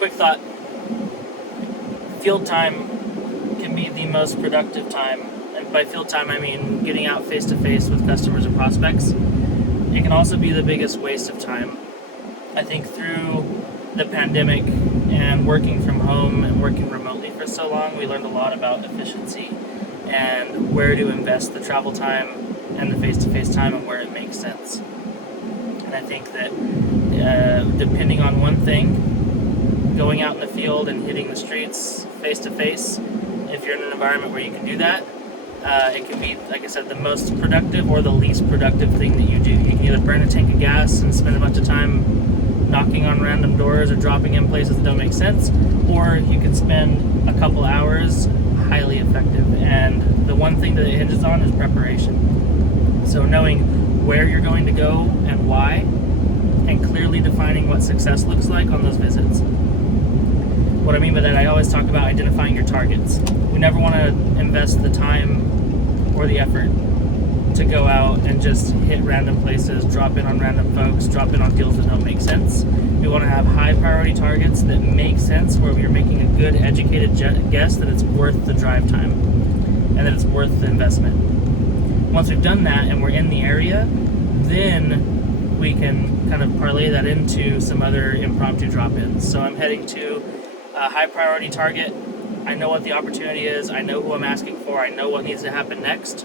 quick thought. Field time can be the most productive time. And by field time, I mean getting out face-to-face with customers and prospects. It can also be the biggest waste of time. I think through the pandemic and working from home and working remotely for so long, we learned a lot about efficiency and where to invest the travel time and the face-to-face time and where it makes sense. And I think that depending on one thing, going out in the field and hitting the streets face-to-face, if you're in an environment where you can do that, it can be, like I said, the most productive or the least productive thing that you do. You can either burn a tank of gas and spend a bunch of time knocking on random doors or dropping in places that don't make sense, or you could spend a couple hours highly effective. And the one thing that it hinges on is preparation. So knowing where you're going to go and why, and clearly defining what success looks like on those visits. What I mean by that, I always talk about identifying your targets. We never want to invest the time or the effort to go out and just hit random places, drop in on random folks, drop in on deals that don't make sense. We want to have high priority targets that make sense, where we are making a good educated guess that it's worth the drive time and that it's worth the investment. Once we've done that and we're in the area, then we can kind of parlay that into some other impromptu drop-ins. So I'm heading to a high priority target. I know what the opportunity is. I know who I'm asking for. I know what needs to happen next.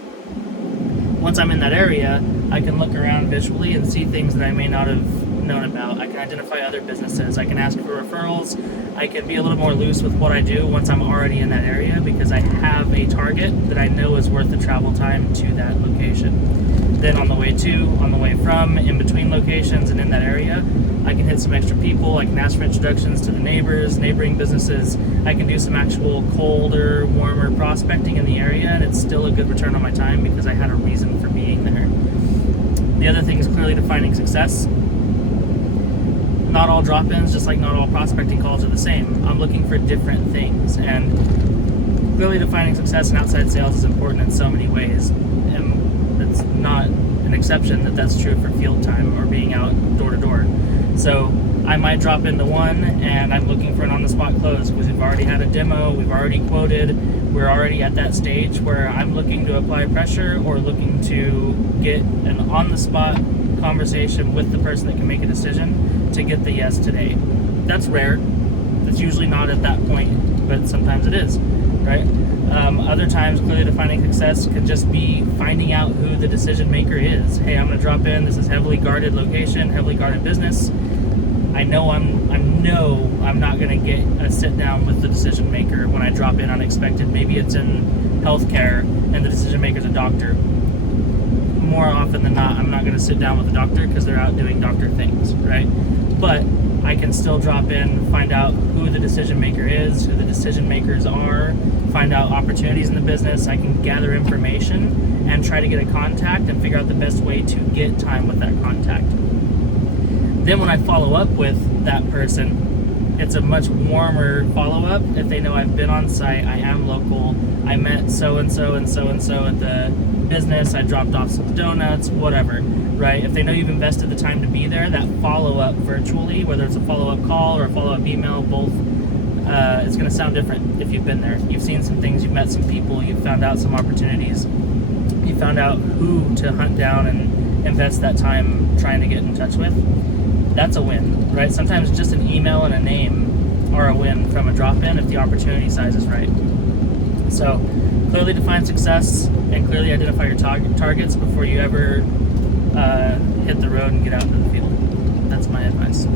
Once I'm in that area, I can look around visually and see things that I may not have known about. I can identify other businesses. I can ask for referrals. I can be a little more loose with what I do once I'm already in that area, because I have a target that I know is worth the travel time to that location. Then on the way to, on the way from, in between locations and in that area, I can hit some extra people. I can ask for introductions to the neighbors, neighboring businesses. I can do some actual colder, warmer prospecting in the area, and it's still a good return on my time because I had a reason for being there. The other thing is clearly defining success. Not all drop-ins, just like not all prospecting calls, are the same. I'm looking for different things, and clearly defining success in outside sales is important in so many ways. And it's not an exception that that's true for field time or being out door to door. So I might drop into one and I'm looking for an on-the-spot close because we've already had a demo, we've already quoted, we're already at that stage where I'm looking to apply pressure or looking to get an on-the-spot conversation with the person that can make a decision to get the yes today. That's rare. It's usually not at that point, but sometimes it is, right? Other times, clearly defining success could just be finding out who the decision maker is. Hey, I'm going to drop in. This is heavily guarded location, heavily guarded business. I know I'm not going to get a sit down with the decision maker when I drop in unexpected. Maybe it's in healthcare and the decision maker is a doctor. More often than not, I'm not going to sit down with a doctor because they're out doing doctor things, right? But I can still drop in, find out who the decision maker is, who the decision makers are, find out opportunities in the business. I can gather information and try to get a contact and figure out the best way to get time with that contact. Then when I follow up with that person, it's a much warmer follow-up. If they know I've been on site, I am local, I met so-and-so and so-and-so at the business, I dropped off some donuts, whatever, right? If they know you've invested the time to be there, that follow-up virtually, whether it's a follow-up call or a follow-up email, both, it's going to sound different if you've been there. You've seen some things, you've met some people, you've found out some opportunities, you found out who to hunt down and invest that time trying to get in touch with. That's a win, right? Sometimes just an email and a name are a win from a drop-in if the opportunity size is right. So clearly define success and clearly identify your targets before you ever hit the road and get out into the field. That's my advice.